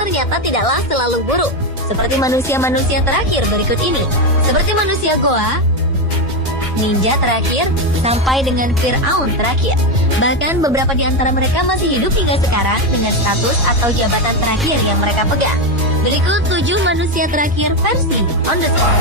ternyata tidaklah selalu buruk, seperti manusia-manusia terakhir berikut ini. Seperti manusia goa, ninja terakhir, sampai dengan Fir'aun terakhir. Bahkan beberapa di antara mereka masih hidup hingga sekarang dengan status atau jabatan terakhir yang mereka pegang. Berikut 7 manusia terakhir versi On The Spot.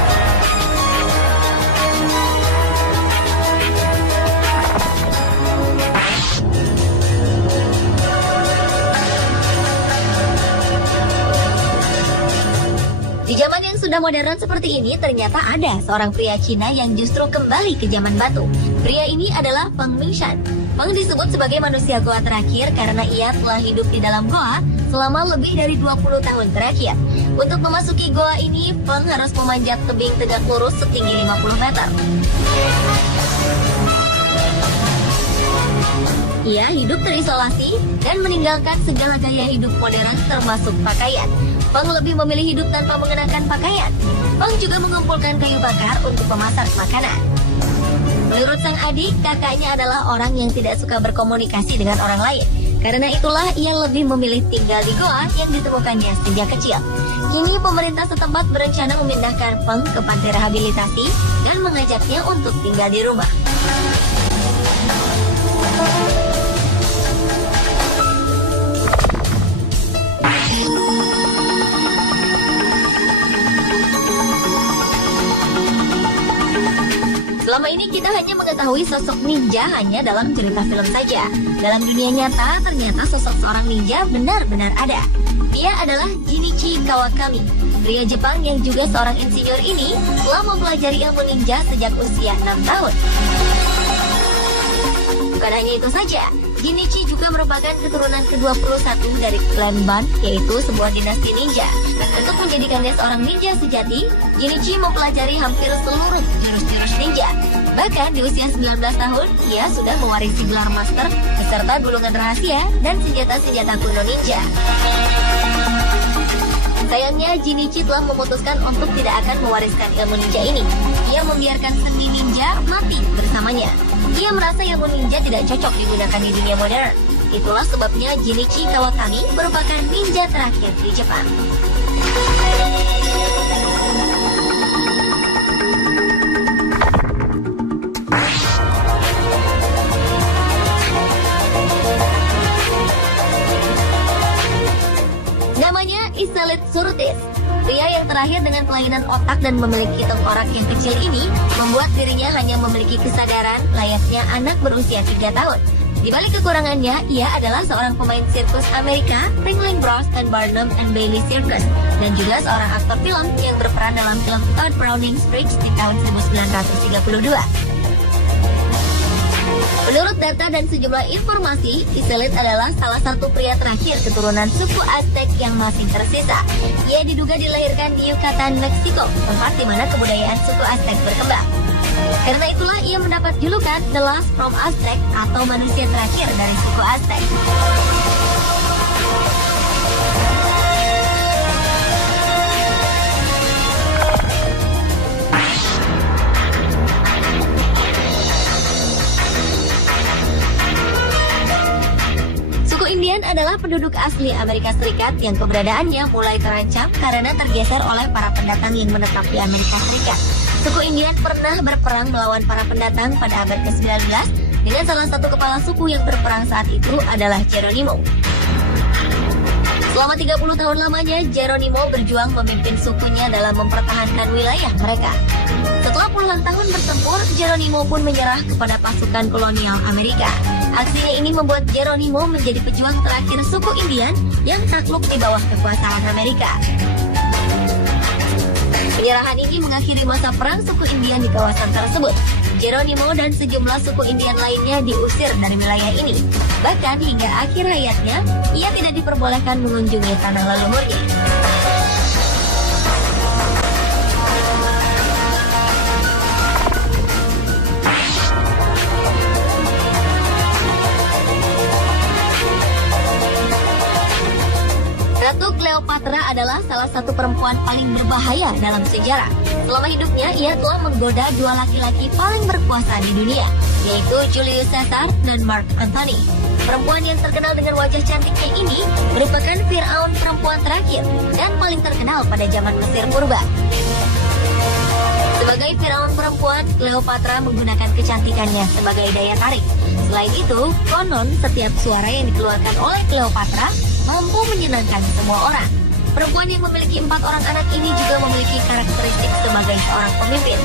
Di zaman yang sudah modern seperti ini, ternyata ada seorang pria Cina yang justru kembali ke zaman batu. Pria ini adalah Peng Mingshan. Peng disebut sebagai manusia goa terakhir karena ia telah hidup di dalam goa selama lebih dari 20 tahun terakhir. Untuk memasuki goa ini, Peng harus memanjat tebing tegak lurus setinggi 50 meter. Ia hidup terisolasi dan meninggalkan segala gaya hidup modern termasuk pakaian. Peng lebih memilih hidup tanpa mengenakan pakaian. Peng juga mengumpulkan kayu bakar untuk memasak makanan. Menurut sang adik, kakaknya adalah orang yang tidak suka berkomunikasi dengan orang lain. Karena itulah ia lebih memilih tinggal di goa yang ditemukannya sejak kecil. Kini pemerintah setempat berencana memindahkan Peng ke panti rehabilitasi dan mengajaknya untuk tinggal di rumah. Selama ini kita hanya mengetahui sosok ninja hanya dalam cerita film saja. Dalam dunia nyata, ternyata sosok seorang ninja benar-benar ada. Dia adalah Jinichi Kawakami. Pria Jepang yang juga seorang insinyur ini telah mempelajari ilmu ninja sejak usia 6 tahun. Bukan hanya itu saja, Jinichi juga merupakan keturunan ke-21 dari klan Ban, yaitu sebuah dinasti ninja. Untuk menjadikannya seorang ninja sejati, Jinichi mempelajari hampir seluruh jurus-jurus ninja. Bahkan di usia 19 tahun, ia sudah mewarisi gelar master beserta gulungan rahasia dan senjata-senjata kuno ninja. Sayangnya, Jinichi telah memutuskan untuk tidak akan mewariskan ilmu ninja ini. Ia membiarkan seni ninja mati bersamanya. Ia merasa ilmu ninja tidak cocok digunakan di dunia modern. Itulah sebabnya Jinichi Kawakami merupakan ninja terakhir di Jepang. Namanya Iselit Surtis. Pria yang terakhir dengan kelainan otak dan memiliki tengkorak yang kecil ini membuat dirinya hanya memiliki kesadaran layaknya anak berusia 3 tahun. Di balik kekurangannya, ia adalah seorang pemain sirkus Amerika, Ringling Bros and Barnum and Bailey Circus, dan juga seorang aktor film yang berperan dalam film Todd Browning's Bridge di tahun 1932. Menurut data dan sejumlah informasi, Iselit adalah salah satu pria terakhir keturunan suku Aztec yang masih tersisa. Ia diduga dilahirkan di Yucatan, Meksiko, tempat di mana kebudayaan suku Aztec berkembang. Karena itulah ia mendapat julukan The Last from Aztec atau manusia terakhir dari suku Aztec. Indian adalah penduduk asli Amerika Serikat yang keberadaannya mulai terancam karena tergeser oleh para pendatang yang menetap di Amerika Serikat. Suku Indian pernah berperang melawan para pendatang pada abad ke-19 dengan salah satu kepala suku yang berperang saat itu adalah Geronimo. Selama 30 tahun lamanya, Geronimo berjuang memimpin sukunya dalam mempertahankan wilayah mereka. Setelah puluhan tahun bertempur, Geronimo pun menyerah kepada pasukan kolonial Amerika. Aksinya ini membuat Geronimo menjadi pejuang terakhir suku Indian yang takluk di bawah kekuasaan Amerika. Penyerahan ini mengakhiri masa perang suku Indian di kawasan tersebut. Geronimo dan sejumlah suku Indian lainnya diusir dari wilayah ini. Bahkan hingga akhir hayatnya, ia tidak diperbolehkan mengunjungi tanah leluhurnya. Ratu Cleopatra adalah salah satu perempuan paling berbahaya dalam sejarah. Selama hidupnya, ia telah menggoda dua laki-laki paling berkuasa di dunia, yaitu Julius Caesar dan Mark Antony. Perempuan yang terkenal dengan wajah cantiknya ini merupakan Firaun perempuan terakhir dan paling terkenal pada zaman Mesir purba. Sebagai Firaun perempuan, Cleopatra menggunakan kecantikannya sebagai daya tarik. Selain itu, konon setiap suara yang dikeluarkan oleh Cleopatra mampu menyenangkan semua orang. Perempuan yang memiliki 4 orang anak ini juga memiliki karakteristik sebagai seorang pemimpin.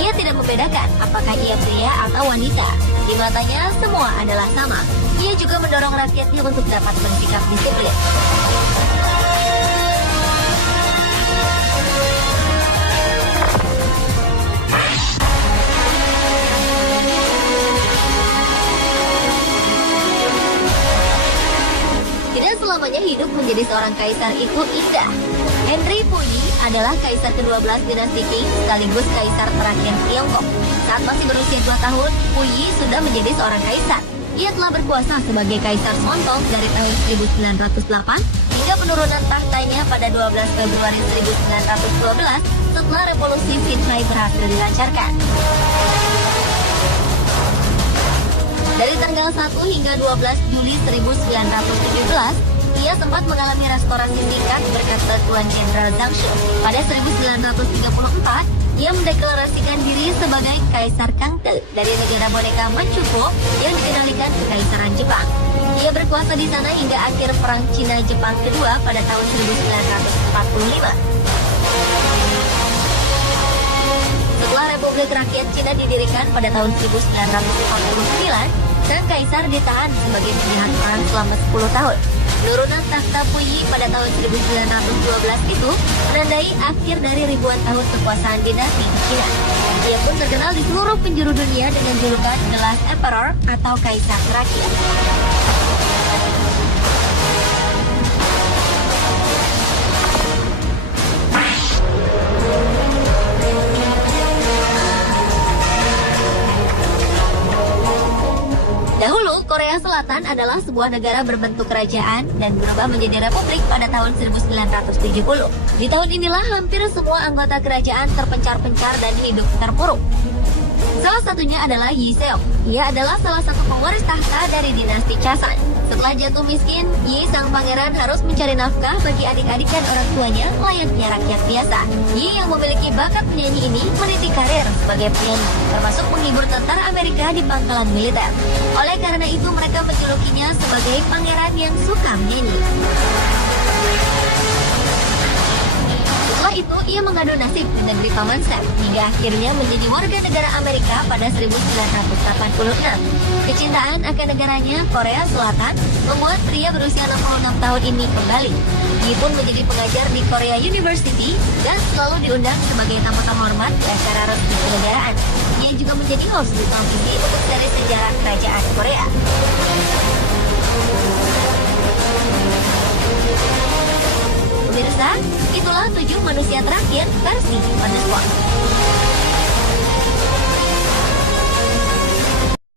Ia tidak membedakan apakah ia pria atau wanita. Di matanya, semua adalah sama. Ia juga mendorong rakyatnya untuk dapat bersikap disiplin. Tidak selamanya hidup menjadi seorang kaisar itu indah. Henry Puyi adalah kaisar ke-12 dinasti Qing sekaligus kaisar terakhir Tiongkok. Saat masih berusia 2 tahun, Puyi sudah menjadi seorang kaisar. Ia telah berkuasa sebagai kaisar Songtong dari tahun 1908 hingga penurunan tahtanya pada 12 Februari 1912 setelah revolusi Xinhai berhasil dilancarkan. Dari tanggal 1 hingga 12 Juli 1917, ia sempat mengalami restorasi singkat berkat bantuan Jenderal Zhang Shu. Pada 1934, ia mendeklarasikan diri sebagai Kaisar Kangte dari negara boneka Manchukuo yang dikendalikan Kekaisaran Jepang. Ia berkuasa di sana hingga akhir Perang Cina-Jepang kedua pada tahun 1945. Setelah Republik Rakyat Cina didirikan pada tahun 1949, sang kaisar ditahan sebagai penjahat perang selama 10 tahun. Penurunan takhta Puyi pada tahun 1912 itu menandai akhir dari ribuan tahun kekuasaan dinasti Cina. Ia pun terkenal di seluruh penjuru dunia dengan julukan The Last Emperor atau Kaisar Terakhir. Dahulu, Korea Selatan adalah sebuah negara berbentuk kerajaan dan berubah menjadi republik pada tahun 1970. Di tahun inilah hampir semua anggota kerajaan terpencar-pencar dan hidup terpuruk. Salah satunya adalah Yi Seong. Ia adalah salah satu pewaris tahta dari dinasti Chasan. Setelah jatuh miskin, Yi sang pangeran harus mencari nafkah bagi adik-adik dan orang tuanya layaknya rakyat biasa. Yi yang memiliki bakat menyanyi ini meniti karir sebagai penyanyi, termasuk menghibur tentara Amerika di pangkalan militer. Oleh karena itu mereka menjulukinya sebagai pangeran yang suka menyanyi. Setelah itu, ia mengadu nasib di negeri Paman Sam hingga akhirnya menjadi warga negara Amerika pada 1986. Kecintaan akan negaranya, Korea Selatan, membuat pria berusia 66 tahun ini kembali. Ia pun menjadi pengajar di Korea University dan selalu diundang sebagai tamu terhormat di acara resmi kenegaraan. Ia juga menjadi host di televisi untuk seri sejarah kerajaan Korea. Pemirsa, itulah 7 manusia terakhir versi On The Spot.